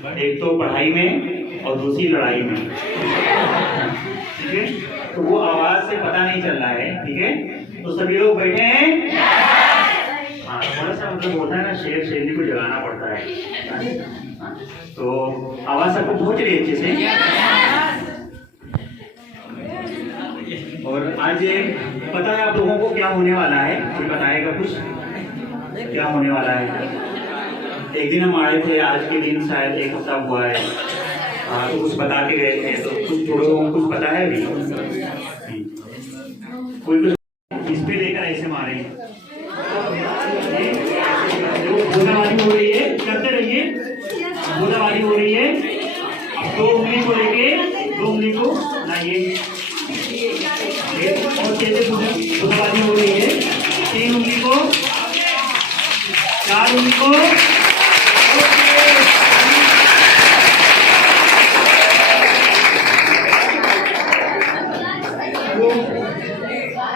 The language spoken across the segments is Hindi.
एक तो पढ़ाई में और दूसरी लड़ाई में। ठीक है, तो वो आवाज से पता नहीं चल रहा है। ठीक है, तो सभी लोग बैठे हैं। हाँ, थोड़ा सा मतलब होता है ना, शेर शेरनी को जगाना पड़ता है। तो आवाज सबको पहुंच रही है अच्छे से। और आज पता है आप लोगों को क्या होने वाला है? कोई बताएगा कुछ क्या होने वाला है? एक दिन हम आए थे, आज के दिन शायद एक हफ्ता हुआ है। तो कुछ बता के गए थे, तो कुछ थोड़ा कुछ पता है अभी? कोई कुछ इस पे लेकर ऐसे मारे, बूंदाबांदी हो रही है, करते रहिए। बूंदाबांदी हो रही है। अब 2 उंगली को लेके 2 उंगली को लाइए और कैसे बूंदाबांदी हो रही है। 3 उंगली को, 4 उंगली को।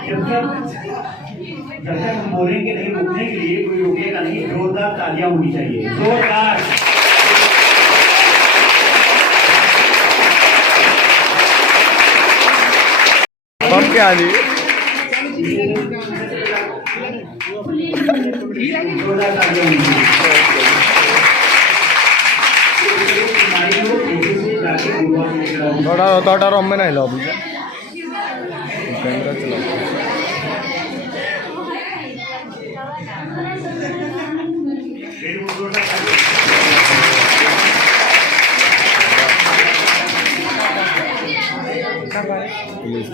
जब तक हम बोलेंगे नहीं, रुकने के लिए कोई रुकेगा नहीं। जोरदार तालियां होनी चाहिए, जोरदार। हम क्या जी? जोरदार तालियां होनी चाहिए। थोड़ा रोम में नहीं लो अभी कैमरा चलाओ। पुलिस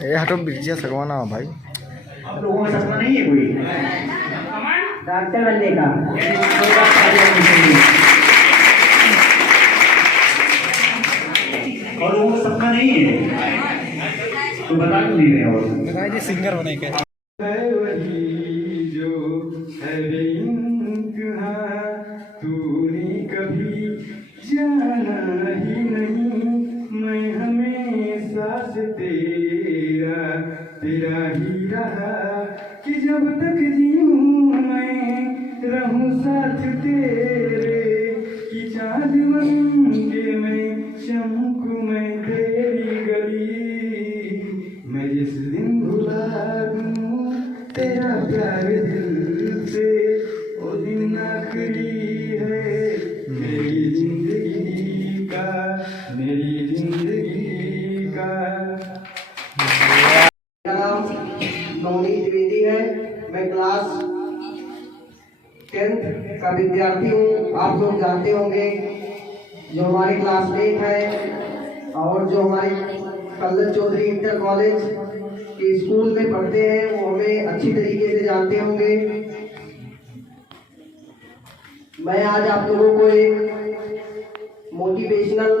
ये हटो बिरजिया सगवाना भाई। आप लोगों का सपना नहीं है कोई डॉक्टर बनने का? और लोगों का सपना नहीं है तो बता क्यों नहीं रहे? और भाई जी सिंगर बने के वही जो है तूने कभी जाना ही नहीं। मैं हमेशा से तेरा ही रहा कि जब तक जीऊं मैं रहूं साथ तेरे। कि चाँद बन के मैं चमकूं मैं तेरी गली। मैं जिस दिन भुला दूं तेरा प्यार दिल से, वो दिन आखिरी है मेरी जिंदगी का, मेरी जिंदगी का। मेरा नाम नवनीत द्विवेदी है। मैं क्लास 10th का विद्यार्थी हूँ। आप लोग जानते होंगे जो हमारे क्लासमेट हैं और जो हमारे कल्लर चौधरी इंटर कॉलेज के स्कूल में पढ़ते हैं, वो हमें अच्छी तरीके से जानते होंगे। मैं आज आप लोगों को एक मोटिवेशनल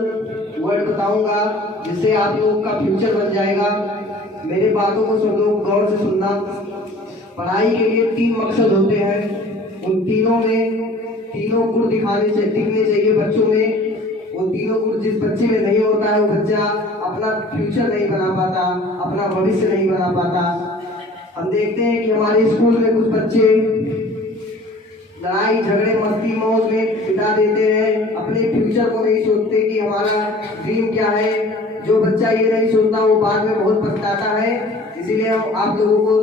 वर्ड बताऊंगा जिससे आप लोगों का फ्यूचर बन जाएगा। मेरे बातों को सब लोग गौर से सुनना। पढ़ाई के लिए 3 मकसद होते हैं। उन तीनों गुण दिखने चाहिए बच्चों में। वो तीनों गुण जिस बच्चे में नहीं होता है, वो बच्चा अपना फ्यूचर नहीं बना पाता, अपना भविष्य नहीं बना पाता। हम देखते हैं कि हमारे स्कूल में कुछ बच्चे लड़ाई झगड़े मस्ती मौज में बिता देते हैं, अपने फ्यूचर को नहीं सोचते कि हमारा ड्रीम क्या है। जो बच्चा ये नहीं सोचता वो बाद में बहुत पछताता है। इसीलिए हम आप लोगों को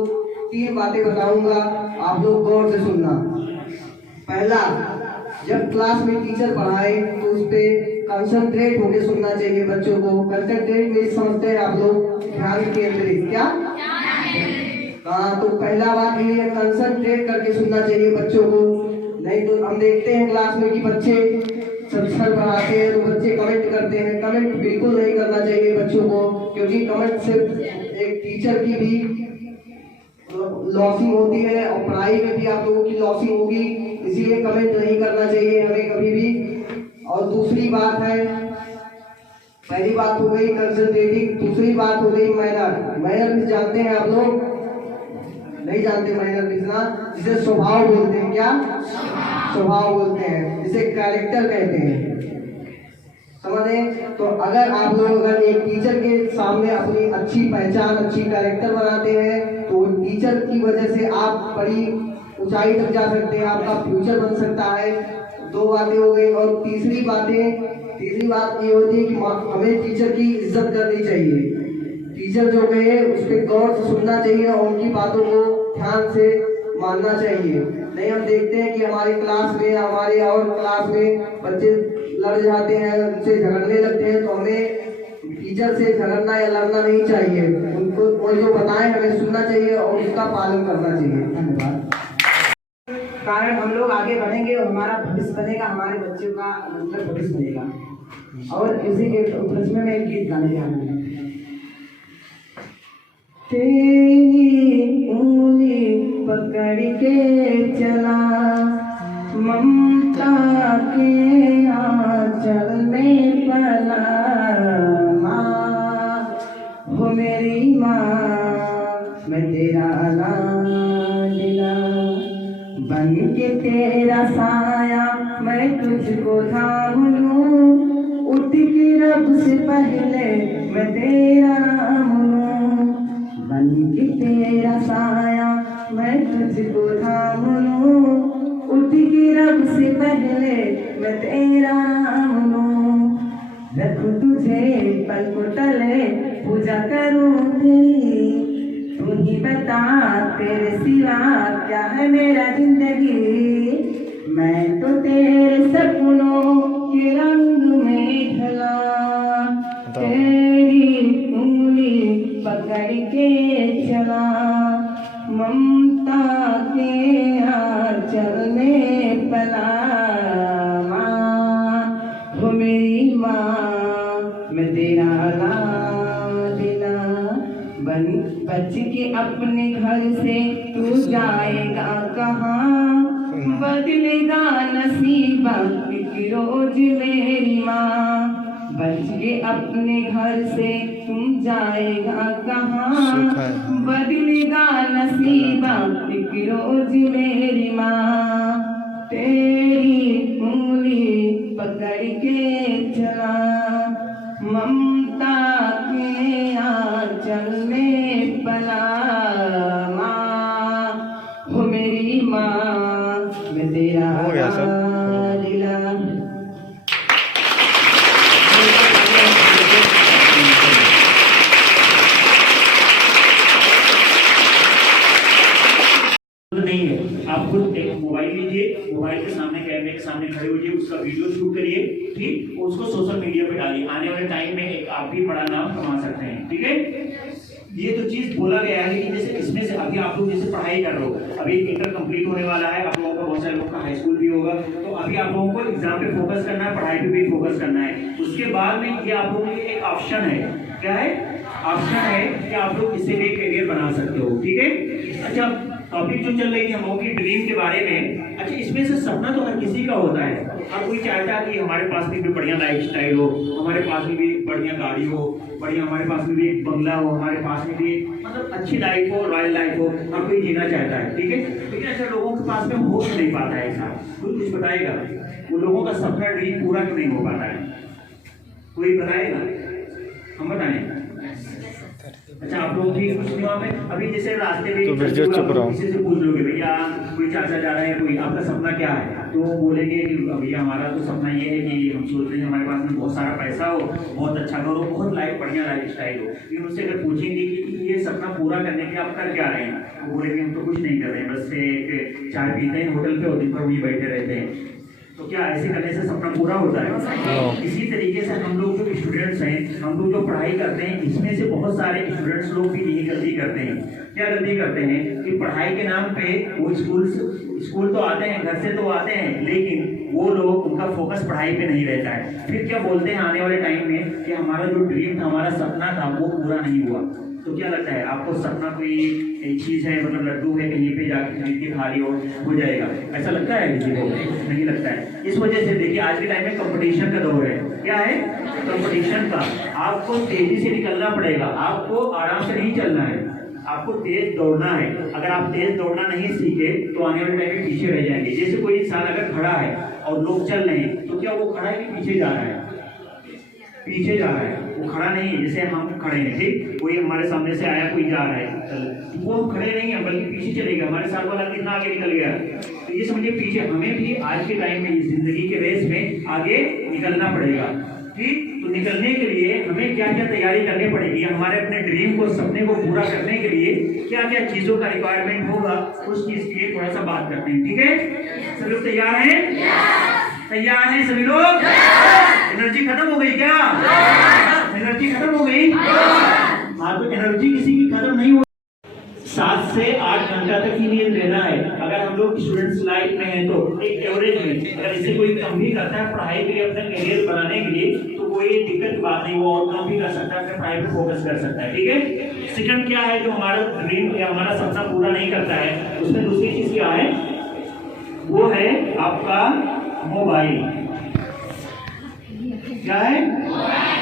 3 बातें बताऊंगा, आप लोग गौर से सुनना। पहला, जब क्लास में टीचर पढ़ाए तो उस पर कंसंट्रेट होकर सुनना चाहिए बच्चों को। कंसंट्रेट में समझते हैं आप लोग, ध्यान केंद्रित। क्या? हाँ, तो पहला बात ये है, कंसंट्रेट करके सुनना चाहिए बच्चों को। नहीं तो हम देखते हैं क्लास में कि बच्चे सर पढ़ाते हैं तो बच्चे कमेंट करते हैं। कमेंट बिल्कुल नहीं करना चाहिए बच्चों को, क्योंकि कमेंट से एक टीचर की भी लॉसिंग होती है और पढ़ाई में भी आप लोगों की लॉसिंग होगी। इसीलिए कमेंट नहीं करना चाहिए हमें कभी भी। और दूसरी बात है, पहली बात हो गई कंसंट्रेटिंग, दूसरी बात हो गई मैनर। मैनर जानते हैं आप लोग? नहीं जानते मैनर लिखना, जिसे स्वभाव बोलते हैं। क्या स्वभाव बोलते हैं, जिसे कैरेक्टर कहते हैं। समझे? तो अगर आप लोग अगर एक टीचर के सामने अपनी अच्छी पहचान, अच्छी कैरेक्टर बनाते हैं तो टीचर की वजह से आप बड़ी ऊंचाई तक जा सकते हैं, आपका फ्यूचर बन सकता है। दो बातें हो गई। और तीसरी बात ये होती है कि हमें टीचर की इज्जत करनी चाहिए। टीचर जो कहे उस पर गौर से सुनना चाहिए और उनकी बातों को ध्यान से मानना चाहिए। नहीं, हम देखते हैं कि हमारे क्लास में, हमारे और क्लास में बच्चे लड़ जाते हैं, उनसे झगड़ने लगते हैं। तो हमें टीचर से झगड़ना या लड़ना नहीं चाहिए, उनको वो जो बताएं हमें सुनना चाहिए और उसका पालन करना चाहिए। धन्यवाद। कारण हम लोग आगे बढ़ेंगे और हमारा भविष्य बनेगा, हमारे बच्चों का मतलब भविष्य बनेगा। और इसी के उपलक्ष्य में एक गीत गाने जा रहे हैं। तेरी उंगली पकड़ के चला ममता के आंचल में पला, माँ हो मेरी माँ, मैं तेरा लाडला बन के तेरा साया मैं तुझको थाम लूं, उठ के रब से पहले मैं तेरा नाम लूं, बन के तेरा साया मैं तुझको थाम लूं, उठ के रब से पहले मैं तेरा नाम लूं, रखूं तुझे पलकों तले पूजा करूं तेरी, तू ही बता तेरे सिवा क्या है मेरा जिंदगी, मैं तो तेरे सपनों के रंग में ढला, तेरी उंगली पकड़ के चला ममता के आंचल में पला, माँ हो मेरी माँ, मैं तेरा लाडला बच के अपने घर से तू जाएगा कहाँ, बदलेगा नसीबा एक रोज मेरी माँ, बच के अपने घर से तुम जाएगा कहाँ, बदलेगा नसीबा एक रोज मेरी माँ, तेरी उंगली पकड़ के चला ममता के आंचल में पला, माँ हो मेरी माँ, मैं तेरा लाडला। नहीं है, आप खुद एक मोबाइल लीजिए, मोबाइल के सामने कैमरे के सामने खड़े होइए, उसका वीडियो शूट करिए, ठीक, उसको सोशल मीडिया पे डालिए। आने वाले टाइम में एक आप भी बड़ा नाम कमा सकते हैं। ठीक है, ये तो चीज बोला गया है कि जैसे इसमें से अभी आप लोग जैसे पढ़ाई कर रहे हो, अभी इंटर कंप्लीट होने वाला है, आप लोगों का बहुत सारे लोगों का हाई स्कूल भी होगा, तो अभी आप लोगों को एग्जाम पे फोकस करना है, पढ़ाई पे भी फोकस करना है। उसके बाद में ये आप लोगों के लिए एक ऑप्शन है। क्या है? ऑप्शन है कि आप लोग इससे भी करियर बना सकते हो। ठीक है, अच्छा, टॉपिक जो चल रही है हम लोगों की ड्रीम के बारे में। अच्छा, इसमें से सपना तो हर किसी का होता है। हर कोई चाहता है कि हमारे पास में भी बढ़िया लाइफस्टाइल हो, हमारे पास में भी बढ़िया गाड़ी हो, बढ़िया हमारे पास में भी एक बंगला हो, हमारे पास में भी मतलब अच्छी लाइफ हो, रॉयल लाइफ हो, हर कोई जीना चाहता है। ठीक है, लेकिन ऐसा लोगों के पास में हो नहीं पाता है। ऐसा कोई कुछ बताएगा वो लोगों का सपना ड्रीम पूरा क्यों नहीं हो पाता है? कोई बताएगा? हम बताएं। अच्छा, आप लोग भी वहाँ पे अभी जैसे रास्ते में किसी से पूछ लोगे भैया कोई चाचा जा रहा है, कोई आपका सपना क्या है, तो वो बोलेंगे कि भैया हमारा तो सपना ये है कि हम सोच रहे हैं हमारे पास में बहुत सारा पैसा हो, बहुत अच्छा करो, बहुत लाइफ बढ़िया लाइफ स्टाइल हो। लेकिन उससे अगर पूछेंगे कि ये सपना पूरा करने के लिए आप कर क्या रहे हैं, वो बोलेंगे हम तो कुछ नहीं कर रहे हैं, बस एक चाय पीते हैं होटल पे और दिन भर वहीं बैठे रहते हैं। तो क्या ऐसे करने से सपना पूरा होता है? इसी तरीके से हम लोग जो स्टूडेंट्स हैं, हम लोग जो पढ़ाई करते हैं, इसमें से बहुत सारे स्टूडेंट्स लोग भी यही गलती करते हैं। क्या गलती करते हैं कि पढ़ाई के नाम पे वो स्कूल तो आते हैं, घर से तो आते हैं, लेकिन वो लोग उनका फोकस पढ़ाई पे नहीं रहता है। फिर क्या बोलते हैं आने वाले टाइम में कि हमारा जो ड्रीम था, हमारा सपना था, वो पूरा नहीं हुआ। तो क्या लगता है आपको, सपना कोई एक चीज है, मतलब लड्डू है, कहीं पे जाके खरीद के खा लियो हो जाएगा, ऐसा लगता है किसी को? नहीं लगता है। इस वजह से देखिए आज के टाइम में कंपटीशन का दौर है। क्या है? कंपटीशन का। आपको तेजी से निकलना पड़ेगा, आपको आराम से नहीं चलना है, आपको तेज दौड़ना है। अगर आप तेज दौड़ना नहीं सीखे तो आने वाले टाइम में पीछे रह जाएंगे। जैसे कोई इंसान अगर खड़ा है और लोग चल रहे हैं तो क्या वो खड़ा है कि पीछे जा रहा है? पीछे जा रहा है, वो खड़ा नहीं है। जैसे हम खड़े हैं, ठीक, कोई हमारे सामने से आया, कोई जा रहा है, वो हम खड़े नहीं है बल्कि पीछे चलेगा। हमारे साथ वाला कितना आगे निकल गया, तो ये समझिए पीछे। हमें भी आज के टाइम में इस जिंदगी के रेस में आगे निकलना पड़ेगा, ठीक। तो निकलने के लिए हमें क्या क्या तैयारी करनी पड़ेगी, हमारे अपने ड्रीम को, सपने को पूरा करने के लिए क्या क्या चीजों का रिक्वायरमेंट होगा, उस चीज के लिए थोड़ा सा बात करते हैं, ठीक है। सभी लोग तैयार हैं? तैयार हैं सभी लोग? एनर्जी खत्म हो गई क्या? एनर्जी खत्म हो गई? हाँ, तो एनर्जी किसी की खत्म नहीं हो। 7 से 8 घंटा तक ही नींद लेना है। अगर हम लोग स्टूडेंट्स लाइफ में हैं तो एक एवरेज में, अगर इसे कोई कम भी करता है पढ़ाई के लिए, अपना करियर बनाने के लिए, तो कोई दिक्कत की बात नहीं, वो और कम भी कर सकता है, अपने पढ़ाई पे फोकस कर सकता है, ठीक है। सेकंड क्या है, जो हमारा ड्रीम या हमारा सपना पूरा नहीं करता है, उसमें दूसरी चीज क्या है, वो है आपका मोबाइल। क्या है?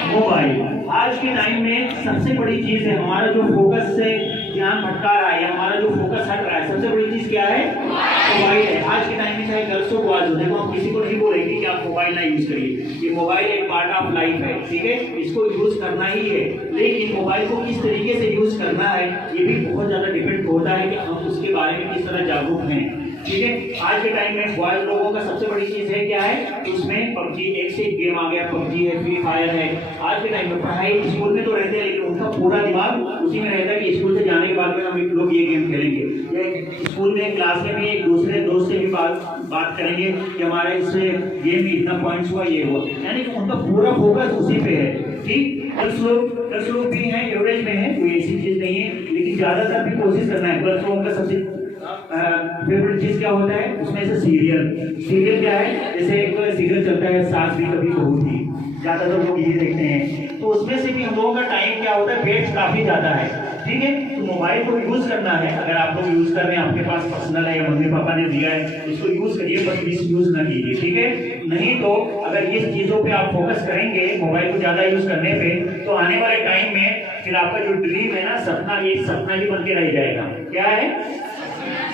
मोबाइल। आज के टाइम में सबसे बड़ी चीज है, हमारा जो फोकस से ध्यान भटका रहा है या हमारा जो फोकस हट रहा है, सबसे बड़ी चीज क्या है? मोबाइल है। आज के टाइम में चाहे गर्ल्स हो बॉयज हो, देखो हम किसी को नहीं बोलेंगे कि आप मोबाइल ना यूज करिए। ये मोबाइल एक पार्ट ऑफ लाइफ है, ठीक है, इसको यूज करना ही है, लेकिन मोबाइल को किस तरीके से यूज करना है ये भी बहुत ज्यादा डिपेंड होता है कि हम उसके बारे में किस तरह जागरूक हैं, ठीक है। आज के टाइम में बॉयज लोगों का सबसे बड़ी चीज है क्या है, उसमें पबजी, एक से एक गेम आ गया, पबजी है, फ्री फायर है। आज के टाइम में पढ़ाई स्कूल में तो रहते हैं, लेकिन उनका पूरा दिमाग उसी में रहता है कि स्कूल से जाने के बाद में हम लोग ये गेम खेलेंगे, या स्कूल में क्लास में भी एक दूसरे दोस्त से भी बात करेंगे कि हमारे इस गेम में इतना पॉइंट्स हुआ, ये हुआ, यानी कि उनका पूरा फोकस उसी पे है, ठीक। गर्ल्स लोग भी हैं, एवरेज में है, कोई ऐसी चीज नहीं है, लेकिन ज्यादातर भी कोशिश करना है। गर्ल्स लोगों का सबसे फेवरेट चीज क्या होता है, उसमें से सीरियल क्या है, जैसे एक सीरियल चलता है सास भी कभी बहू थी, ज्यादातर लोग ये देखते हैं, तो उसमें से भी हम लोगों का टाइम क्या होता है, वेस्ट काफी ज्यादा है, ठीक है। तो मोबाइल को यूज करना है, अगर आप लोग यूज कर रहे हैं, आपके पास पर्सनल है या मम्मी पापा ने दिया है, इसको यूज करिए, बस मिस यूज ना कीजिए, ठीक है। नहीं तो अगर इस चीजों पे आप फोकस करेंगे, मोबाइल को ज्यादा यूज करने पे, तो आने वाले टाइम में फिर आपका जो ड्रीम है ना, सपना, ये सपना ही बन के रह जाएगा। क्या है?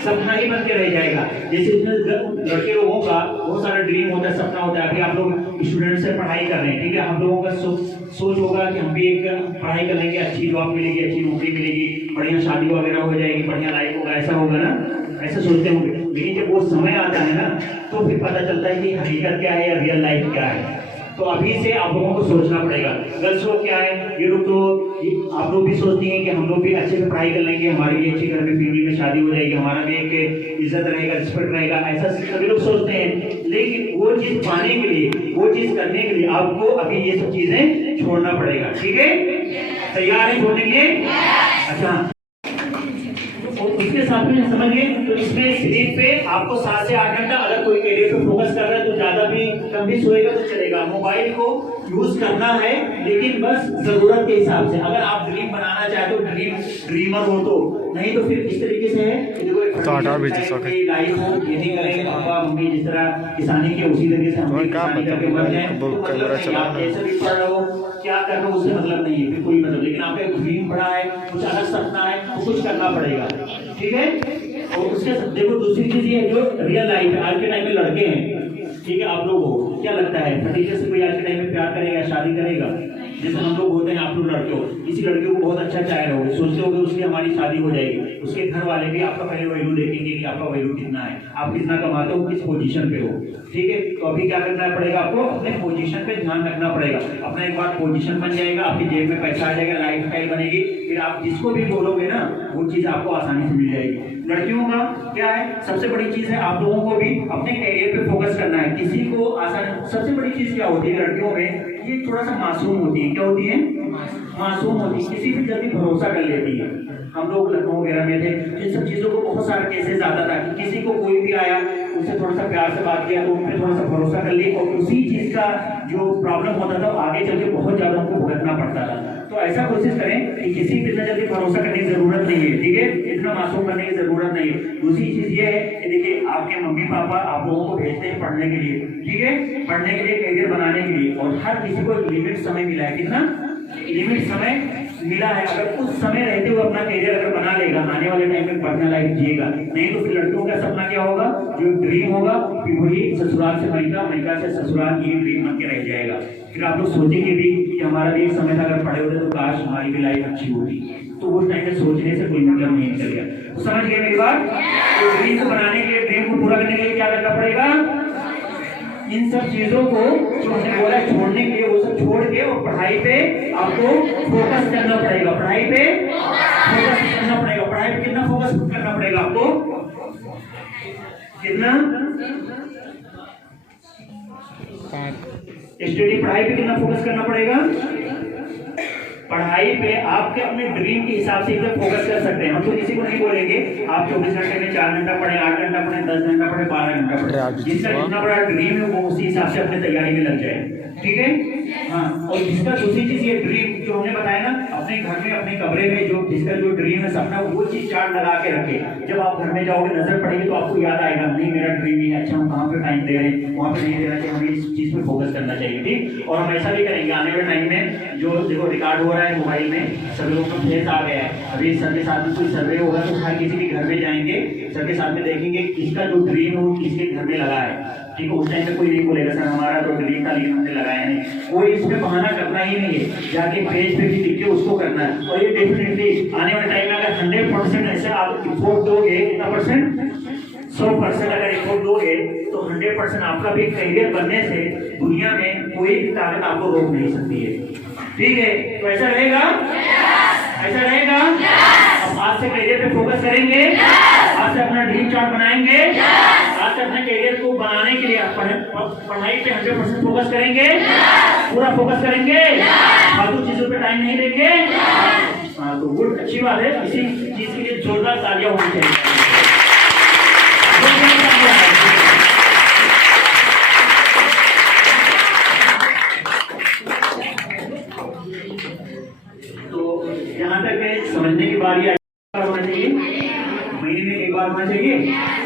सपना ही बन के रह जाएगा। जैसे लड़के लोगों का बहुत सारा ड्रीम होता है, सपना होता है। अभी आप लोग स्टूडेंट से पढ़ाई कर रहे हैं, ठीक है, हम लोगों का सोच होगा कि हम भी एक पढ़ाई कर लेंगे, अच्छी जॉब मिलेगी, अच्छी नौकरी मिलेगी, बढ़िया शादी वगैरह हो जाएगी, बढ़िया लाइफ होगा, ऐसा होगा ना, ऐसा सोचते होंगे। लेकिन जब वो समय आता है ना, तो फिर पता चलता है कि हकीकत क्या है या रियल लाइफ क्या है। तो अभी से आप लोगों को सोचना पड़ेगा। गर्ल्स लोग क्या है, ये लोग तो आप लोग भी सोचती हैं कि हम लोग भी अच्छे से पढ़ाई कर लेंगे, हमारी भी अच्छी घर में फैमिली में शादी हो जाएगी, हमारा भी एक इज्जत रहेगा, रिस्पेक्ट रहेगा, ऐसा सभी लोग सोचते हैं। लेकिन वो चीज पाने के लिए, वो चीज करने के लिए आपको अभी ये सब चीजें छोड़ना पड़ेगा, ठीक है। तैयार है छोड़ने के लिए? अच्छा, और उसके साथ में समझिए, तो इसमें स्लीप पे आपको 7 से 8 घंटा, अगर कोई करियर पे फोकस कर रहा है तो ज्यादा भी कम भी सोएगा तो चलेगा। मोबाइल को यूज करना है, लेकिन बस जरूरत के हिसाब से। अगर आप ड्रीम बनाना चाहे तो ड्रीमर हो, तो नहीं तो फिर इस तरीके से है कि देखो लाइफ हो, खेती करेंगे, पापा मम्मी जिस तरह किसानी की उसी तरीके से हम भी किसानी करके मर जाए, तो मतलब नहीं। आप कैसे भी पढ़ रहे हो, क्या कर रहे हो, उससे मतलब नहीं है, फिर कोई मतलब। लेकिन आपका एक ड्रीम बड़ा है, कुछ अलग सपना है, तो कुछ करना पड़ेगा, ठीक है। और उसके देखो दूसरी चीज ये जो रियल लाइफ है, आज के टाइम में लड़के हैं, ठीक है, आप लोग हो, क्या लगता है फटीचर से कोई आज के टाइम में प्यार करेगा, शादी करेगा? जैसे हम लोग होते हैं, आप लोग लड़के हो, किसी लड़के को बहुत अच्छा चाह रहे हो, सोचते होगे उसकी हमारी शादी हो जाएगी, उसके घर वाले भी आपका पहले वैल्यू देखेंगे कि आपका वैल्यू कितना है, आप कितना कमाते हो, किस पोजीशन पे हो, ठीक है। तो अभी क्या करना पड़ेगा आपको, अपने पोजीशन पे ध्यान रखना पड़ेगा। अपना एक बार पोजीशन बन जाएगा, आपकी जेब में पैसा आ जाएगा, लाइफ स्टाइल बनेगी, फिर आप जिसको भी बोलोगे ना, वो चीज आपको आसानी से मिल जाएगी। लड़कियों का क्या है, सबसे बड़ी चीज है आप लोगों को भी अपने करियर पे फोकस करना है। किसी को आसान, सबसे बड़ी चीज क्या होती है लड़कियों में, ये थोड़ा सा मासूम होती है। क्या होती है? मासूम होती है, किसी भी जल्दी भरोसा कर लेती है। हम लोग लखनऊ वगैरह में थे, इन सब चीजों को बहुत सारे केसेस आता था कि किसी को कोई भी आया, उससे थोड़ा सा प्यार से बात किया तो उन पर थोड़ा सा भरोसा कर लिया, और उसी चीज का जो प्रॉब्लम होता था आगे चल के बहुत ज्यादा उनको भुगतना पड़ता था। तो ऐसा कोशिश करें कि किसी पे इतना जल्दी भरोसा करने की जरूरत नहीं है, ठीक है, इतना मासूम करने की जरूरत नहीं है। दूसरी चीज ये है कि देखिए आपके मम्मी पापा आप लोगों को भेजते हैं पढ़ने के लिए, ठीक है, पढ़ने के लिए, करियर बनाने के लिए, और हर किसी को एक लिमिट समय मिला है। कितना लिमिट समय मिला है? अगर उस समय रहते हुए अपना करियर अगर बना लेगा, आने वाले टाइम में पर्सनल लाइफ जिएगा। नहीं तो फिर लड़कियों का सपना क्या होगा, जो ड्रीम होगा कि वही ससुराल से मायका, मायका से ससुराल, ये ड्रीम बन के रह जाएगा। फिर आप लोग सोचेंगे भी कि हमारा भी एक समय था अगर पढ़े होते तो काश हमारी भी लाइफ अच्छी होती, तो उस टाइम में सोचने से कोई मतलब नहीं निकल गया। तो समझ गए मेरी बात? तो ड्रीम को बनाने के लिए, ड्रीम को पूरा करने के लिए क्या करना पड़ेगा? इन सब चीजों को जो हमने बोला छोड़ने के लिए, वो सब छोड़ के और पढ़ाई पे आपको फोकस करना पड़ेगा। पढ़ाई पे फोकस करना पड़ेगा। पढ़ाई पे कितना फोकस करना पड़ेगा आपको? कितना स्टडी पढ़ाई पे कितना फोकस करना पड़ेगा? पढ़ाई पे आपके अपने ड्रीम के हिसाब से एकदम फोकस कर सकते हैं। हम तो किसी को नहीं बोलेंगे आप 24 घंटे में 4 घंटा पढ़े, 8 घंटा पढ़े, 10 घंटा पढ़े, 12 घंटा पढ़े। जिसका जितना बड़ा ड्रीम है वो उसी हिसाब से अपनी तैयारी में लग जाए, ठीक है। हाँ, और जिसका दूसरी चीज ये ड्रीम जो हमने बताया ना, अपने घर में अपने कमरे में जो जिसका जो ड्रीम है सपना, वो चीज चार्ट लगा के रखे। जब आप घर में जाओगे नजर पड़ेगी तो आपको याद आएगा, नहीं मेरा ड्रीम है, अच्छा हम कहाँ पे टाइम दे रहे हैं, वहाँ पे नहीं देना चाहिए, हमें इस चीज पे फोकस करना चाहिए, ठीक। और हम ऐसा भी करेंगे आने वाले टाइम में, जो देखो रिकॉर्ड हो रहा है मोबाइल में, सभी लोगों का फेस आ गया है। अभी सर के साथ में कोई सर्वे होगा तो हर किसी के घर में जाएंगे, सर के साथ में देखेंगे किसका जो ड्रीम है वो किसके घर में लगा है, ठीक है। उस टाइम में कोई नहीं बोलेगा सर हमारा तो ड्रीम था लेकिन हमने लगाया नहीं, कोई इसमें बहाना करना ही नहीं है, जाके पेज पे भी लिख के उसको करना है। और ये डेफिनेटली आने वाले टाइम में अगर 100% ऐसे आप रिपोर्ट दोगे, कितना परसेंट, 100% अगर रिपोर्ट दोगे तो 100% आपका भी करियर बनने से दुनिया में कोई भी ताकत आपको रोक नहीं सकती है, ठीक है। तो ऐसा रहेगा, ऐसा रहेगा। अब आज से करियर पे फोकस करेंगे, आज से अपना ड्रीम चार्ट बनाएंगे, आज से अपने करियर को बनाने के लिए पढ़ाई पे 100% फोकस करेंगे, पूरा फोकस करेंगे, फालतू चीजों पे टाइम नहीं देंगे। हाँ, तो गुड, अच्छी बात है। इसी चीज के लिए जोरदार तालियां होनी चाहिए। तो यहाँ तक समझने की बारी होना चाहिए, महीने में एक बार होना चाहिए।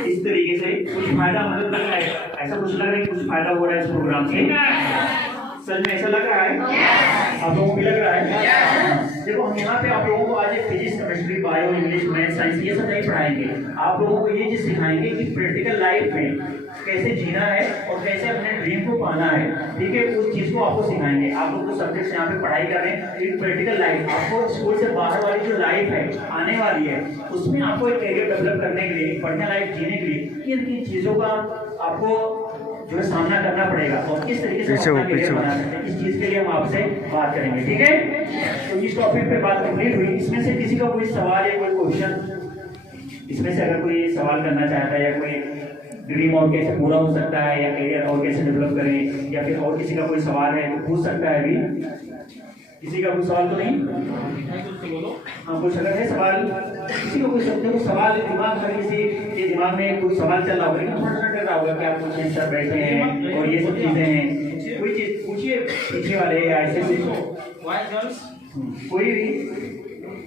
इस तरीके से कुछ फायदा मतलब लग रहा है, ऐसा कुछ लग रहा है कुछ फायदा हो रहा है इस प्रोग्राम से, सच में ऐसा लग रहा है? आप लोगों को भी लग रहा है? देखो हम यहाँ पे आप लोगों को आज physics, chemistry, bio, English, math, science ये सब नहीं पढ़ाएंगे। आप लोगों को ये चीज सिखाएंगे कि प्रैक्टिकल लाइफ में कैसे जीना है और कैसे अपने ड्रीम को पाना है, ठीक है। उस चीज को आपको सिखाएंगे। आप लोग तो सब्जेक्ट्स यहाँ पे पढ़ाई कर रहे हैं, एक प्रैक्टिकल लाइफ आपको स्कूल से बाहर वाली जो लाइफ है आने वाली है, उसमें आपको एक करियर डेवलप करने के लिए, बढ़िया लाइफ जीने के लिए किन किन चीजों का आपको जो है सामना करना पड़ेगा और किस तरीके से अपना करियर बना सकते हैं, इस चीज के लिए हम आपसे बात करेंगे, ठीक है। तो इस टॉपिक पे बात कंप्लीट हुई। इसमें से किसी का कोई सवाल या कोई क्वेश्चन, इसमें से अगर कोई सवाल करना चाहता है या कोई ड्रीम और कैसे पूरा हो सकता है या करियर और कैसे डेवलप करें, या फिर और किसी का कोई सवाल है तो पूछ सकता है। अभी किसी का कोई सवाल तो नहीं? हाँ, कुछ अगर है सवाल, किसी को कोई सबसे कोई सवाल दिमाग, हर किसी के दिमाग में कोई सवाल चल रहा होगा, लेकिन थोड़ा सा डर रहा होगा कि आप कुछ सर बैठे हैं और ये सब चीजें हैं, कोई चीज पूछिए पीछे वाले ऐसे कोई भी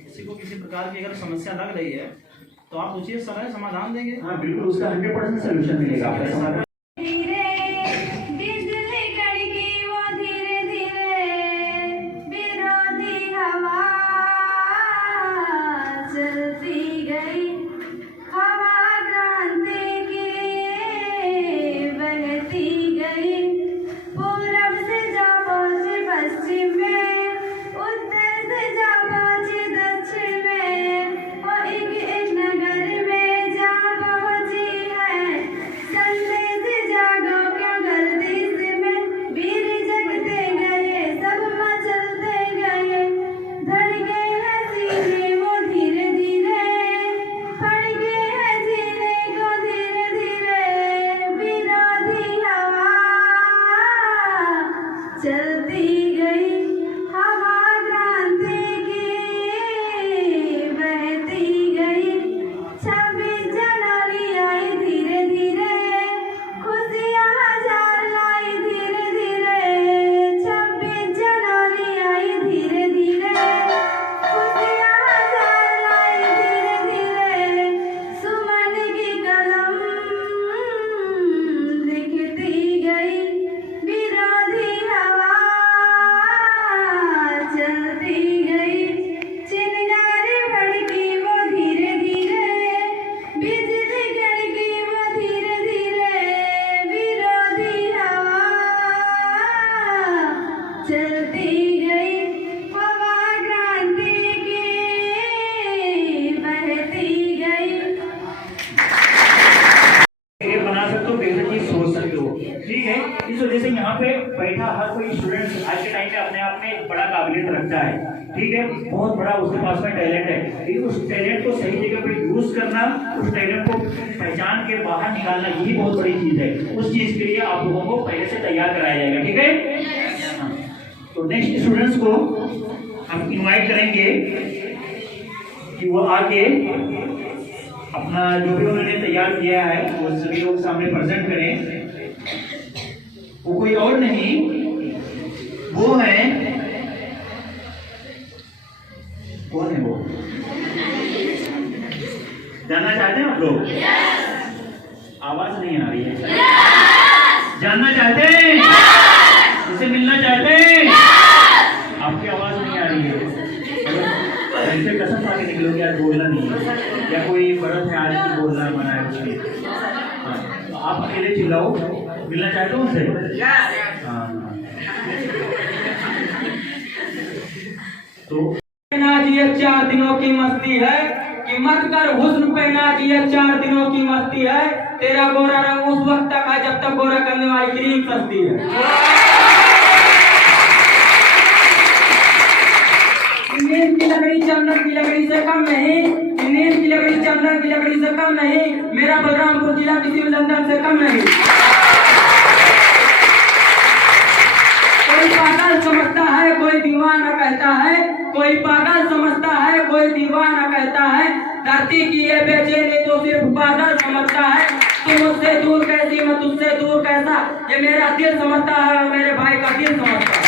किसी को किसी प्रकार की अगर समस्या लग रही है तो आप पूछिए, समय समाधान देंगे। हाँ बिल्कुल, उसका 100% सोल्यूशन मिलेगा आपका समाधान। संदेश वजह से यहाँ पे बैठा हर कोई स्टूडेंट आज के टाइम में अपने आप में एक बड़ा काबिलियत रखता है, ठीक है, बहुत बड़ा उसके पास में टैलेंट है, लेकिन उस टैलेंट को सही जगह पे यूज करना, उस टैलेंट को पहचान के बाहर निकालना, यही बहुत बड़ी चीज है। उस चीज के लिए आप लोगों को पहले से तैयार कराया जाएगा, ठीक है। तो नेक्स्ट स्टूडेंट्स को हम इनवाइट करेंगे कि वो आके अपना जो भी उन्होंने तैयार किया है वो सभी लोग सामने प्रेजेंट करें। वो कोई और नहीं, वो है, कौन है वो? जानना चाहते हैं आप लोग? आवाज नहीं आ रही है। जानना चाहते हैं? उसे मिलना चाहते हैं? आपकी आवाज नहीं आ रही है। ऐसे कसम खा के निकलोगे, आज बोलना नहीं है, या कोई व्रत है आज की बोलना मना है उसमें। हाँ, तो आप अकेले चिल्लाओ, मिलना चाहते हो उनसे? हाँ, तो नाज ये 4 दिनों की मस्ती है कि मत कर हुस्न पे नाज, ये 4 दिनों की मस्ती है। तेरा गोरा रंग उस वक्त तक है जब तक गोरा करने वाली क्रीम सस्ती है। नीम की लकड़ी चंदन की लकड़ी से कम नहीं, नीम की लकड़ी चंदन की लकड़ी से कम नहीं, मेरा बलरामपुर जिला किसी लंदन से कम नहीं। कोई पागल समझता है, कोई दीवाना कहता है, कोई पागल समझता है, कोई दीवाना कहता है, धरती की ये बेचैनी तो सिर्फ बादल समझता है। तुम मुझसे दूर कैसी, मैं तुझसे दूर कैसा, ये मेरा दिल समझता है और मेरे भाई का दिल समझता है।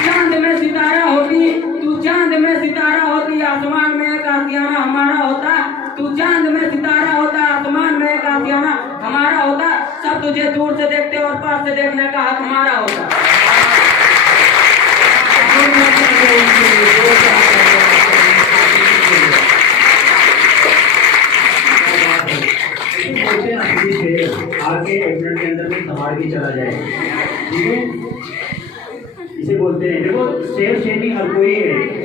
चांद में सितारा होती, तू चांद में सितारा होती, आसमान में एक आशियाना हमारा होता। तू चांद में सितारा होता, आसमान में एक आशियाना हमारा होता। सब तुझे दूर से देखते और पास से देखने का हक हमारा होता। आगे एक मिनट के अंदर में संभाल के चला जाए, ठीक है। इसे बोलते हैं, देखो सेल्फ शेयरिंग हर कोई है,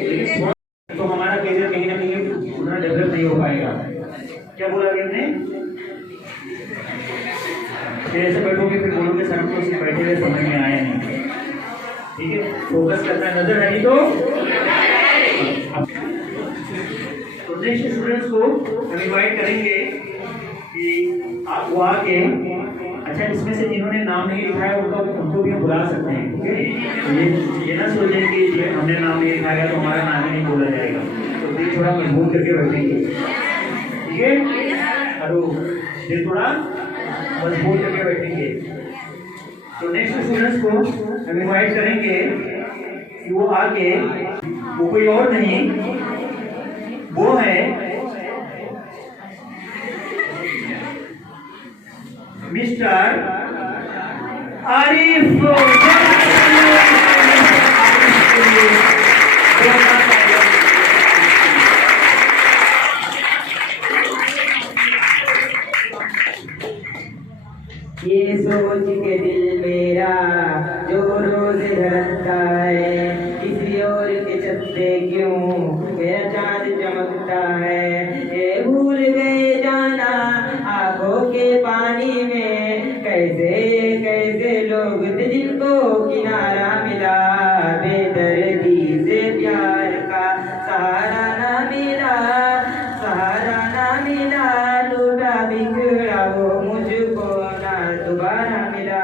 लेकिन तो हमारा करियर कहीं ना कहीं उतना डेवलप नहीं हो पाएगा। क्या बोला आपने? फिर ऐसे बैठोगे, फिर बोलोगे सर हमको सिर्फ बैठे हुए समझ में आया नहीं, ठीक है। फोकस करना, नजर है तो नेक्स्ट स्टूडेंट्स को हम इनवाइट करेंगे कि आप वो आके, अच्छा इसमें से जिन्होंने नाम नहीं लिखा है उनको भी हम बुला सकते हैं, ठीक है। ये ना सोचें कि ये हमने नाम नहीं लिखा है तो हमारा नाम ही नहीं बोला जाएगा, तो दिल थोड़ा मजबूत करके बैठेंगे, ठीक है। हेलो, दिल थोड़ा मजबूत करके बैठेंगे। तो नेक्स्ट स्टूडेंट्स को हम इनवाइट करेंगे कि वो आके, वो कोई और नहीं, वो है मिस्टर आरिफ। ये सोच के दिल मेरा जो रोज धड़कता है, किसी और के चलते क्यों मेरा चांद चमकता है। ये भूल गए जाना आंखों के पानी में, कैसे कैसे लोग थे जिनको किनारा मिला, बेदर्दी से प्यार का सहारा ना मिला, सहारा ना मिला, टूटा बिगड़ा वो मुझको ना दोबारा मिला।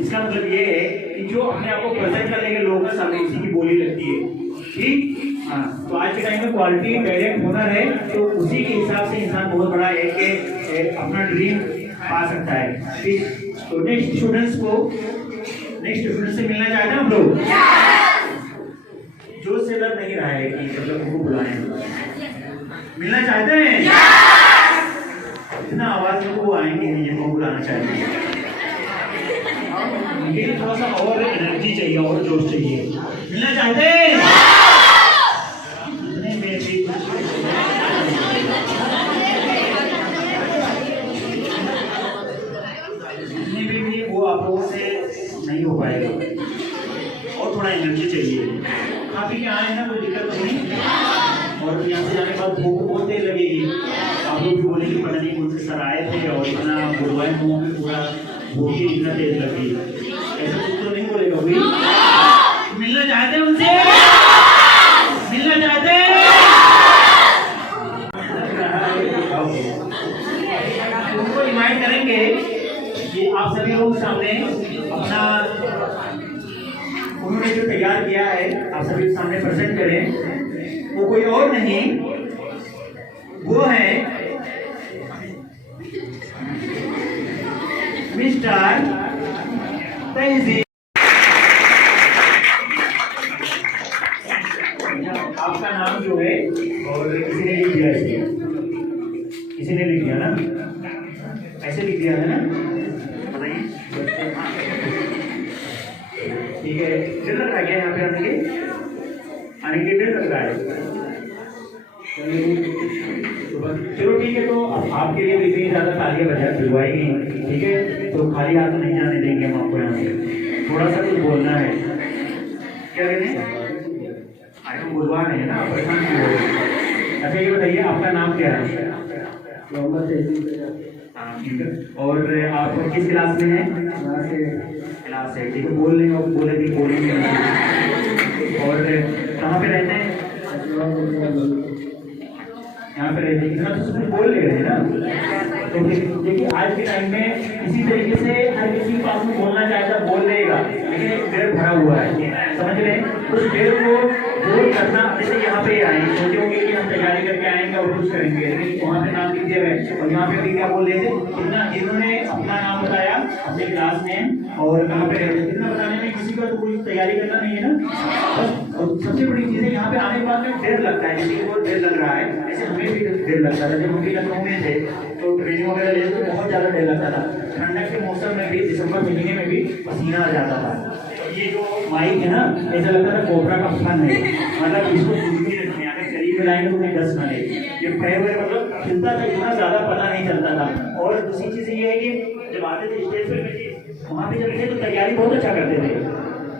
इसका मतलब ये है कि जो अपने आप को प्रेजेंट करने के लोगों का सामने उसी की बोली लगती है, ठीक। हाँ, तो आज के टाइम में क्वालिटी टैलेंट हुनर है, तो उसी के हिसाब से इंसान बहुत बड़ा एक अपना ड्रीम पा सकता है, ठीक। तो नेक्स्ट स्टूडेंट्स से मिलना चाहते हैं हम लोग, जो से लग नहीं रहा है कि मतलब उनको बुलाएं, मिलना चाहते हैं, इतना आवाज में वो आएंगे नहीं जिनको बुलाना चाहते हैं। उनके लिए थोड़ा सा और एनर्जी चाहिए, और जोश चाहिए। मिलना चाहते हैं? इतने में भी वो आप लोगों से नहीं हो पाएगा, और थोड़ा एनर्जी चाहिए। खा पी के आए हैं, कोई दिक्कत तो नहीं। बाद भूख बहुत देर लगेगी, आप लोग भी बोलेंगे पता नहीं मुझसे सर आए थे और इतना बुलवाए मुँह में पूरा भूख ही इतना देर लगी। ऐसा कुछ तो नहीं बोलेगा भाई? मिलना चाहते हैं उनसे? मिलना चाहते हैं? उनको इनवाइट करेंगे कि आप सभी लोग सामने अपना उन्होंने जो तैयार किया है आप सभी के सामने प्रेजेंट करें। वो कोई और नहीं, वो है मिस्टर तहजीब। आपका नाम जो है और किसी ने लिख दिया है, किसी ने लिख दिया ना, ऐसे लिख दिया है ना, बताइए। ठीक है, डर लग रहा है क्या यहाँ पे आने के डर लग रहा है? चलो ठीक है, तो आपके लिए इतनी ज्यादा तालियां बजवाएगी, ठीक है, तो खाली हाथ नहीं जाने देंगे हम आपको यहाँ से। थोड़ा सा कुछ बोलना है, क्या कहते हैं? अरे हम बुलवा रहे हैं ना, परेशान क्यों हो रहे हैं? अच्छा ये बताइए आपका नाम क्या है? हाँ ठीक है, और आप किस क्लास में हैं? क्लास है, ठीक है, बोल रहे हो, बोले भी बोलेंगे। और कहाँ पे रहते हैं? यहाँ पे रहते हैं, इतना तो सब बोल ले रहे हैं ना। तो देखिए आज के टाइम में इसी तरीके से हर किसी को आपको बोलना चाहता बोल देगा, लेकिन एक डर भरा हुआ है, समझ रहे हैं? उस डर को दूर करना, जैसे यहाँ पे आए सोचे होंगे कि हम तैयारी करके आएंगे और कुछ करेंगे, लेकिन वहाँ पे नाम लिख दिया है और यहाँ पे अभी क्या बोल रहे थे, कितना इन्होंने अपना नाम बताया, अपने क्लास में और कहाँ पे रहते, कितना बताने में किसी का तो कोई तैयारी करना नहीं है ना। बस सबसे बड़ी चीज़ है यहाँ पे आने के बाद में डर लगता है, किसी को डर लग रहा है, ऐसे हमें भी डर लगता था। जब हम भी लखनऊ में थे तो ट्रेनिंग वगैरह लेते तो बहुत ज़्यादा डर लगता था। ठंडक के मौसम में भी, दिसंबर महीने में भी पसीना आ जाता था। ये जो माइक है ना, ऐसा लगता था कोबरा का फन है, मतलब इसको कुछ भी रखने अगर शरीर में लाएंगे तो उन्हें दस खाने, ये पैर वगैरह मतलब खिलता था, इतना ज़्यादा पता नहीं चलता था। और दूसरी चीज़ ये है कि जब आते थे स्टेज पर वहाँ पे जब थे तो तैयारी बहुत अच्छा करते थे,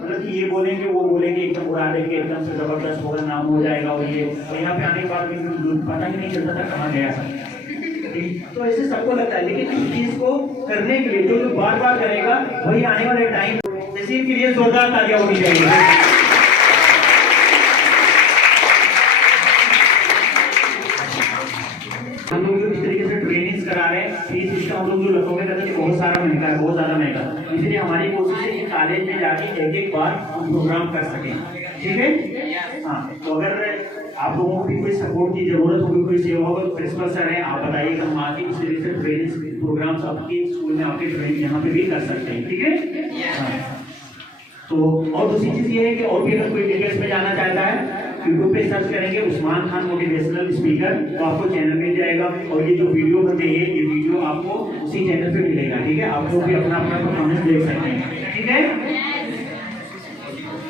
मतलब कि ये बोलेंगे वो बोलेंगे, एकदम उड़ा देंगे, एकदम से जबरदस्त होगा, नाम हो जाएगा। और ये और यहाँ पे आने के बाद पता ही नहीं चलता था कहाँ गया। तो ऐसे सबको लगता है, लेकिन इस चीज को करने के लिए जो बार बार करेगा वही आने वाले टाइम तहसील के लिए जोरदार तालियां होनी चाहिए। हम लोग जो इस तरीके से ट्रेनिंग्स करा रहे हैं, ये सिस्टम हम लोग जो लखनऊ में करते हैं बहुत सारा महंगा है, बहुत ज्यादा महंगा, इसलिए हमारी कोशिश है कि कॉलेज में जाके एक एक बार प्रोग्राम कर सकें, ठीक है। हाँ, तो अगर आप लोगों को भी कोई सपोर्ट की जरूरत होगी, कोई सेवा होगा, तो प्रिंसिपल सर हैं, आप बताइए, हम आके इस तरीके से ट्रेनिंग प्रोग्राम्स आपके स्कूल में आपके ट्रेनिंग यहाँ पे भी कर सकते हैं, ठीक है। हाँ, तो और दूसरी चीज़ ये है कि और भी अगर कोई डिटेल्स में जाना चाहता है, यूट्यूब पे सर्च करेंगे उस्मान खान मोटिवेशनल स्पीकर, तो आपको चैनल मिल जाएगा। और ये जो वीडियो बनते हैं, ये वीडियो आपको उसी चैनल पे मिलेगा, ठीक है। आप लोग भी अपना अपना परफॉर्मेंस देख सकते हैं, ठीक है।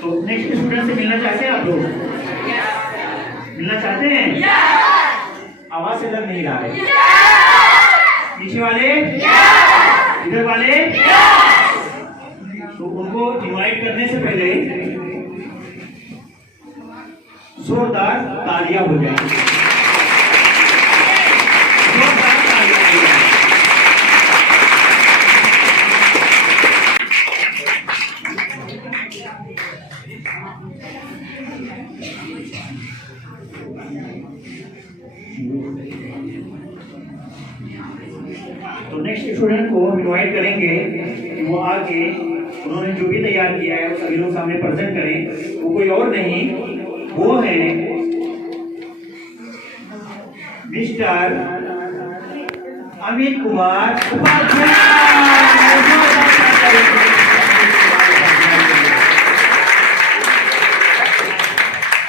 तो नेक्स्ट स्टूडेंट से मिलना चाहते हैं आप लोग? मिलना चाहते हैं? आवाज से लग नहीं रहा है। पीछे वाले, इधर वाले, तो उनको इनवाइट करने से पहले जोरदार तालियां हो जाएंगी, जोरदार तालियां हो जाएंगी। तो नेक्स्ट स्टूडेंट को हम इनवाइट करेंगे कि वो आके उन्होंने जो भी तैयार किया है वो सभी लोग सामने प्रेजेंट करें। वो कोई और नहीं, वो है मिस्टर अमित कुमार उपाध्याय।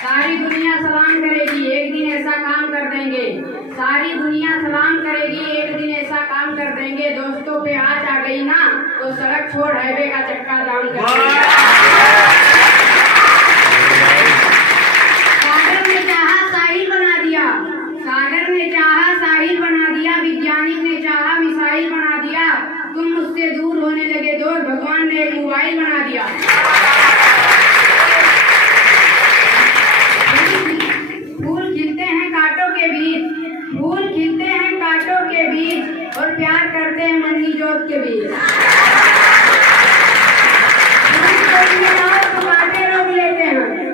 सारी दुनिया सलाम करेगी, एक दिन ऐसा काम कर देंगे। सारी दुनिया सलाम करेगी, एक दिन ऐसा काम कर देंगे। दोस्तों पे आज आ गई ना तो सड़क छोड़ हाईवे का चक्का जाम कर देंगे। सागर ने चाहा साहिल बना दिया, सागर ने चाहा साहिल बना दिया, वैज्ञानिक ने चाहा मिसाइल बना दिया। तुम मुझसे दूर होने लगे दोस्त, भगवान ने एक मोबाइल बना दिया। फूल खिलते हैं कांटों के बीच विरोध के बीच।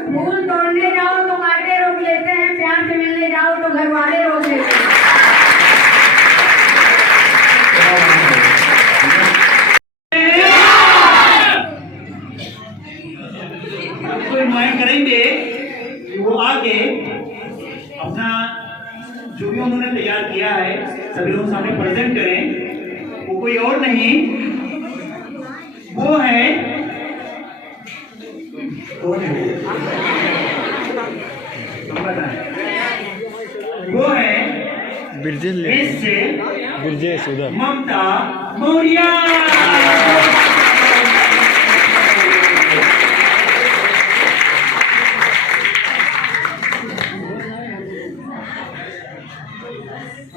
फूल तोड़ने जाओ तो कांटे रोक लेते हैं, प्यार से मिलने जाओ तो घर वाले रोक लेते हैं। कोई माइंड करेंगे कि वो आके अपना जो भी उन्होंने तैयार किया है सभी लोगों सामने प्रेजेंट करें। वो कोई और नहीं, वो है वो है ब्रजेश उधर ममता मौर्य।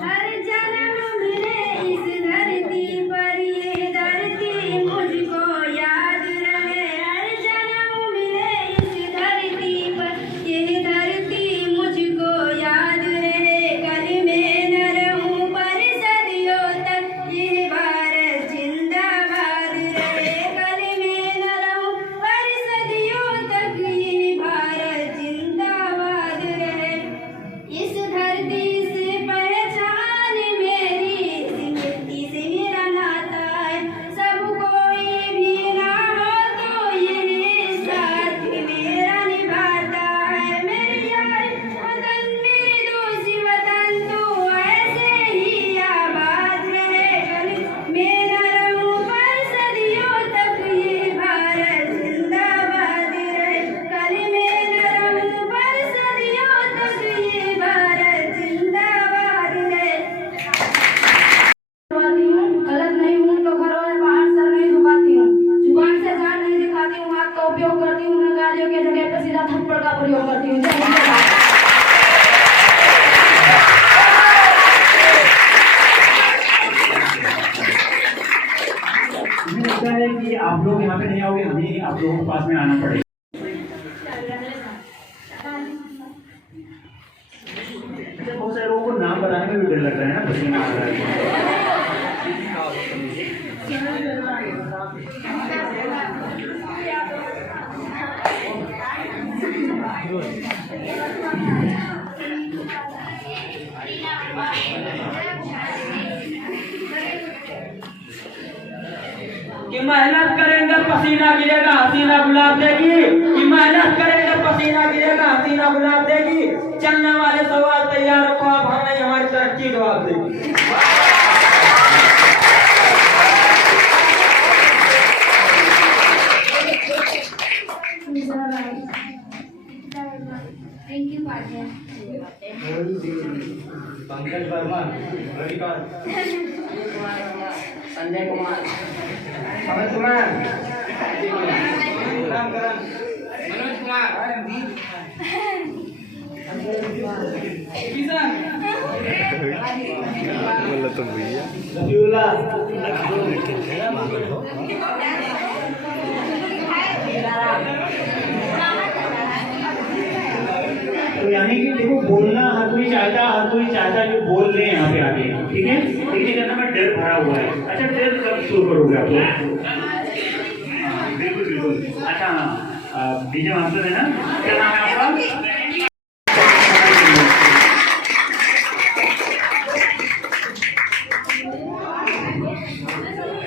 हर जन्म मिले इस धरती पर ये धरती मुझको याद रहे। हर जन्म मिले इस धरती पर ये धरती मुझको याद रहे। कल मैं न रहूं पर सदियों तक ये भारत जिंदाबाद रहे। कल मैं न रहूं पर सदियों तक ये भारत जिंदाबाद रहे। इस धरती से पहचान मेरी, मिट्टी से मेरा नाता है। सब कोई भी ना हो तो ये साथ मेरा निभाता है। मेरी यार वतन मेरी दूसरी वतन तो ऐसे ही आबाद रहे। कल मैं न रहूं पर सदियों तक ये भारत जिंदाबाद रहे। कल मैं न रहूं पर सदियों तक ये भारत जिंदाबाद रहे। गलत नहीं हूँ तो घरों में बाहर सर नहीं झुकाती हूँ। जुबान से जान नहीं दिखाती हूँ, हाथ का उपयोग करती हूँ। मैं गालियों के जगह पर सीधा थप्पड़ का प्रयोग करती हूँ। जय हिंद। मुझे लगता है कि आप लोग यहाँ पे नहीं आओगे, हमें आप लोगों के पास में आना पड़ेगा। अच्छा, बहुत सारे लोगों को नाम बताने में भी डर लग रहा है ना, पसीना आ रहा है। कि मेहनत करेंगे पसीना गिरेगा हसीना गुलाब देगी। कि मेहनत करेंगे पसीना गिरेगा हसीना गुलाब देगी। चलने वाले सवाल तैयार रखो, आप हम नहीं हमारी तरक्की जवाब देगी। थैंक यू पाटिया। पंकज वर्मा, रविकांत, संजय कुमार, अमित कुमार, मनोज कुमार, बोला तो भैया तो यानी कि देखो, बोलना हर कोई चाहता कि बोल ले यहाँ पे आके, ठीक है। लेकिन कहना मैं डर भरा हुआ है। अच्छा, डर कब शुरू करोगे आप लोग? बिल्कुल बिल्कुल। अच्छा, डीजे मास्टर है ना, क्या नाम है आपका?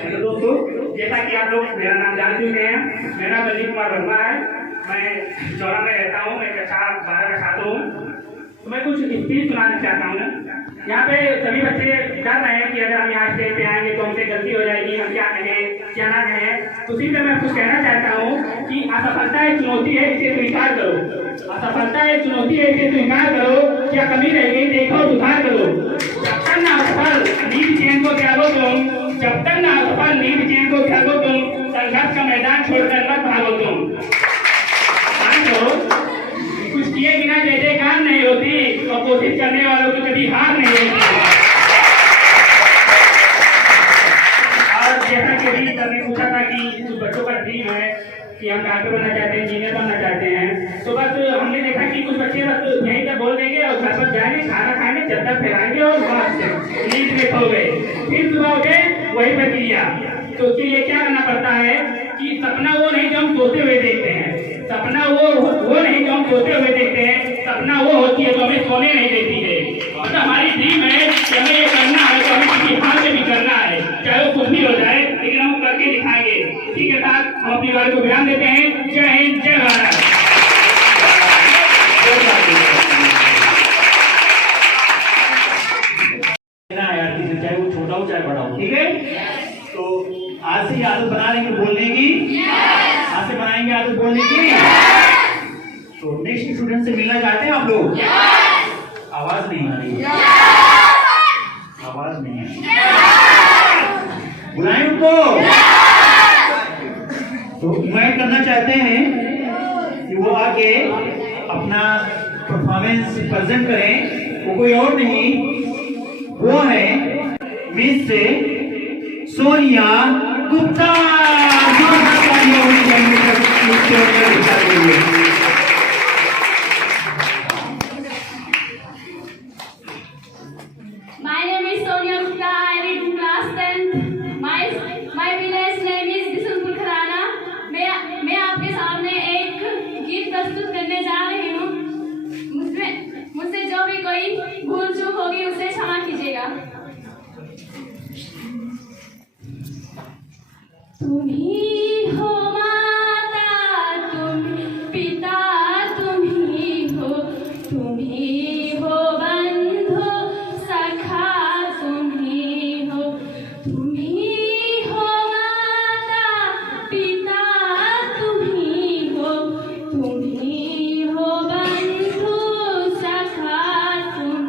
हेलो दोस्तों, जैसा कि आप लोग मेरा नाम जान चुके हैं, मेरा अमित कुमार वर्मा है। मैं चौरा में रहता हूँ, मैं कक्षा 12 का छात्र हूँ। तो मैं कुछ स्पीच सुनाना चाहता हूँ। यहाँ पे सभी बच्चे डर रहे हैं कि अगर हम यहाँ स्टेज पे आएंगे तो हमसे गलती हो जाएगी, हम क्या कहें क्या ना कहें। तो सीधे मैं कुछ कहना चाहता हूँ कि असफलता एक चुनौती है, इसे स्वीकार करो। असफलता एक चुनौती है, इसे स्वीकार करो। क्या कमी रह गई देखो, सुधार करो। जब तक ना असफल नींद चैन को त्यागो तुम, जब तक ना असफल नींद चैन को त्यागो तुम, संघर्ष का मैदान छोड़कर मत भागो तुम। कुछ किए बिना जय जयकार नहीं होती और कोशिश करने वालों को कभी हार नहीं होती। और जैसा कि अभी मैंने पूछा था कि कुछ बच्चों का ड्रीम है कि हम डॉक्टर बनना चाहते हैं, इंजीनियर बनना चाहते हैं, तो बस हमने देखा कि कुछ बच्चे बस यहीं तक बोल देंगे और घर पर जाएंगे, खाना खाएंगे, चद्दर फैलाएंगे और बस नींद में सो गए। फिर सुबह उठे वही प्रक्रिया। तो उसके लिए क्या करना पड़ता है कि सपना वो नहीं जो हम सोते हुए देखते हैं, सपना वो नहीं जो हम सोते हुए देखते हैं, सपना वो होती है जो हमें सोने नहीं देती है। मतलब हमारी ड्रीम है कि हमें ये करना है, तो हमें किसी हाल में भी करना है, चाहे वो कुछ भी हो जाए, लेकिन हम करके दिखाएंगे। इसी के साथ हम अपनी बात को विराम देते हैं। जय हिंद, जय भारत। चाहे वो छोटा हो चाहे बड़ा हो, ठीक है। तो आज से आदत बना लेंगे बोलने की, आज से बनाएंगे आदत बोलने की। तो नेक्स्ट स्टूडेंट से मिलना चाहते हैं आप लोग? आवाज नहीं आ रही, आवाज नहीं है, बुलाएं उनको। तो इनवाइट करना चाहते हैं कि वो आके अपना परफॉर्मेंस प्रेजेंट करें। वो कोई और नहीं, वो है miss Sonia Gupta. My name is Sonia Gupta. I read in class 10th. My village name is Bishanpur Kharana. मैं आपके सामने एक गीत प्रस्तुत करने जा रही हूँ। मुझसे जो भी कोई भूल चूक होगी उसे क्षमा कीजिएगा। तुम ही हो माता, तुम पिता, तुम ही हो बंधु सखा, तुम ही हो माता पिता, तुम ही हो बंधु सखा, तुम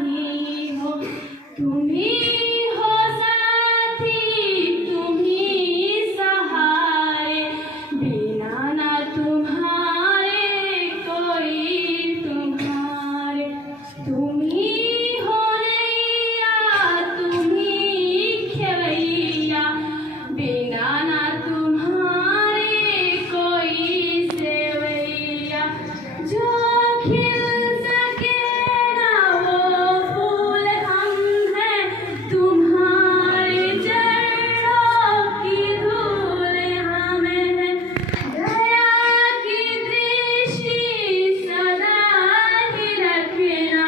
ही हो साथी, तुम ही सहारे, बिना ना तुम्हारे कोई तुम्हारे, तुम ही हो नैया, तुम ही खेवैया, बिना ना तुम्हारे कोई सेवैया, जो खिल सके ना वो फूल हम हैं, तुम्हारे चरणों की धूल हमें है, दया की दृष्टि सदा ही रखना,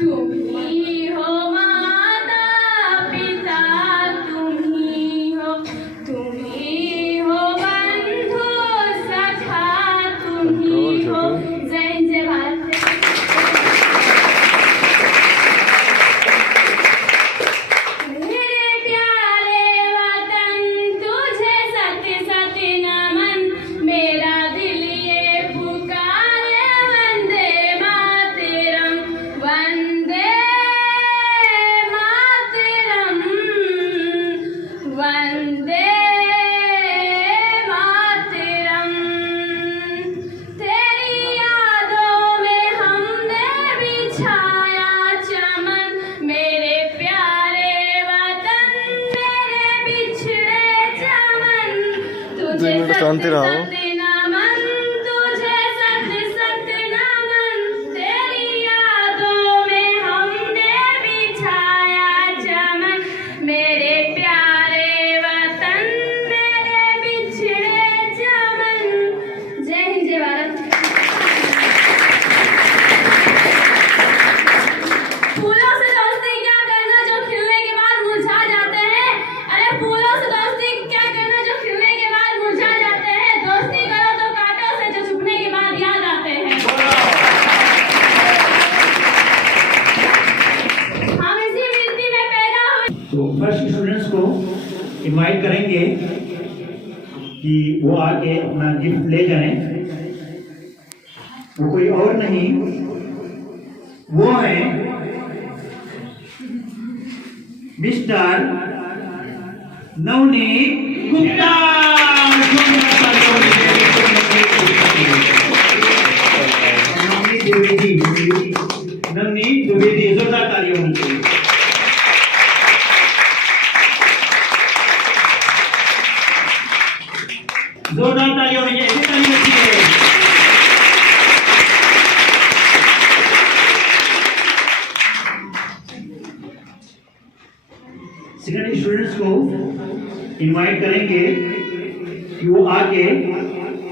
तुम ही हो माता पिता, तुम ही हो बंधु सखा, तुम ही हो। जय हिंद, जय भारत। मेरे प्यारे वतन तुझे सत्य सत्य नमन, मेरा दिल ये पुकारे वंदे मातरम, वंदे मातरम, वंदे मातरम। तेरी यादों में हमने बिछाया चमन, मेरे प्यारे वतन, मेरे बिछड़े चमन, तुझे शांति रहो। सत्य नमन, तुझे सत्य नमन, तेरी यादों में हमने बिछाया चमन, मेरे प्यारे वतन, मेरे बिछड़े चमन। जय हिंद, जय भारत। फूलों से दोस्ती क्या करना जो खिलने के बाद मुरझा जाते हैं। अरे फूलों से दोस्ती क्या करना जो खिलने के बाद मुरझा जाते हैं। दोस्ती करो तो कांटों से जो छुपने के बाद याद आते हैं। हम इसी मिट्टी में पैदा हुए। तो फर्स्ट स्टूडेंट्स को इनवाइट करेंगे कि वो आके अपना गिफ्ट ले जाएं। वो कोई और नहीं, वो है मिस्टर नवनीत गुप्ता। नवनीत द्विवेदी, जोरदार तालियां होनी चाहिए। जोरदार तालियां होनी चाहिए, ऐसी ताली होती है। सेकेंड स्टूडेंट्स को इनवाइट करेंगे कि वो आके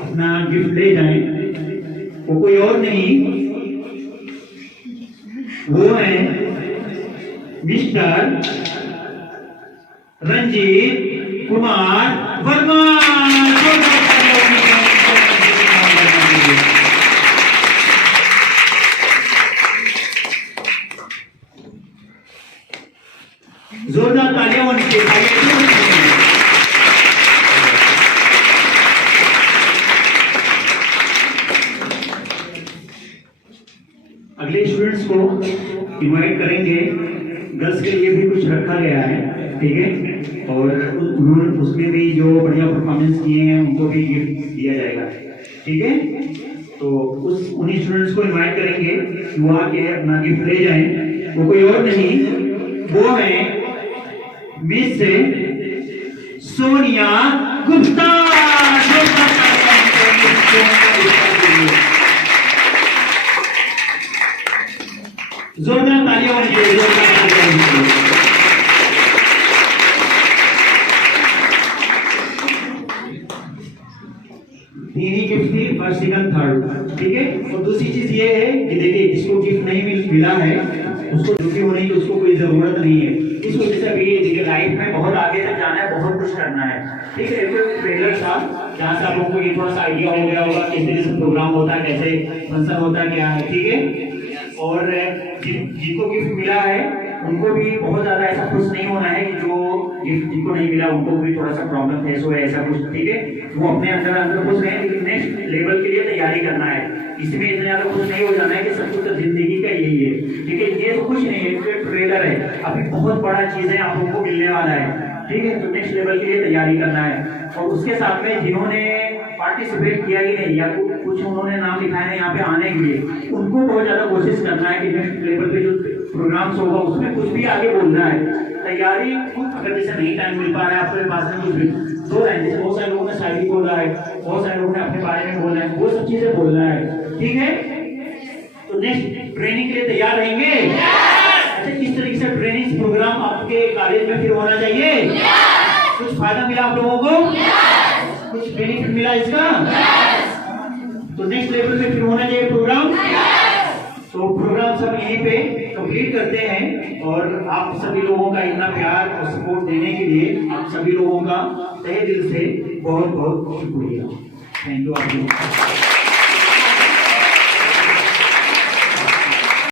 अपना गिफ्ट ले जाएं। वो कोई और नहीं, वो है मिस्टर रंजीत कुमार वर्मा। जोरदार तालियां होनी चाहिए। अगले स्टूडेंट्स को इनवाइट करेंगे। गर्ल्स के लिए भी कुछ रखा गया है, ठीक है, और उन्होंने उसमें भी जो बढ़िया परफॉर्मेंस किए हैं उनको भी गिफ्ट दिया जाएगा, ठीक है। तो उन्हीं स्टूडेंट्स को इनवाइट करेंगे कि वो आके अपना गिफ्ट ले जाएं। वो कोई और नहीं, वो है मिस सोनिया गुप्ता। जोरदार तालियां होनी चाहिए, जोरदार तालियां होनी चाहिए। तीन ही गिफ्ट थी, फर्स्ट सेकंड थर्ड, ठीक है। और दूसरी चीज ये है कि देखिए जिसको गिफ्ट नहीं मिला है उसको दुखी होने की उसको कोई जरूरत नहीं है। इस वजह से अभी देखिए लाइफ में बहुत आगे तक जाना है, बहुत कुछ करना है, ठीक है। एक ट्रेलर था जहाँ से आप लोगों को ये थोड़ा सा आइडिया हो गया होगा किस तरीके से प्रोग्राम होता है, कैसे फंक्शन होता है, क्या है, ठीक है। और जिनको गिफ्ट मिला है उनको भी बहुत ज्यादा ऐसा खुश नहीं होना है कि जो गिफ्ट जिनको नहीं मिला उनको भी थोड़ा सा प्रॉब्लम फेस हो, ऐसा कुछ, ठीक है। वो अपने अंदर खुश रहे, लेकिन नेक्स्ट लेवल के लिए तैयारी करना है। इसमें इतना ज्यादा खुश नहीं हो जाना है कि सब कुछ तो जिंदगी का यही है, ठीक है। ये तो कुछ नहीं है, ट्रेलर है, अभी बहुत बड़ा चीज है आप लोगों को मिलने वाला है, ठीक है। तो नेक्स्ट लेवल के लिए तैयारी करना है। और उसके साथ में जिन्होंने पार्टिसिपेट किया ही नहीं या कुछ उन्होंने नाम लिखा है यहाँ पे आने के लिए, उनको बहुत ज्यादा कोशिश करना है कि नेक्स्ट लेवल पे जो प्रोग्राम्स होगा उसमें कुछ भी आगे बोलना है। तैयारी अगर जैसे नहीं टाइम मिल पा रहा है आपके पास में कुछ भी दो है, जैसे बहुत सारे लोगों ने शायरी बोला है, बहुत सारे लोगों ने अपने बारे में बोला है, वो सब चीजें बोलना है, ठीक है। तो नेक्स्ट ट्रेनिंग के लिए तैयार रहेंगे। अच्छा, किस तरीके से ट्रेनिंग प्रोग्राम आपके कॉलेज में फिर होना चाहिए? कुछ फायदा मिला आप लोगों को? कुछ बेनिफिट मिला इसका? तो नेक्स्ट लेवल में फिर होना चाहिए प्रोग्राम। तो प्रोग्राम सब यहीं पे कंप्लीट करते हैं। और आप सभी लोगों का इतना प्यार और सपोर्ट देने के लिए आप सभी लोगों का तहे दिल से बहुत बहुत शुक्रिया। थैंक यू आप लोगों का।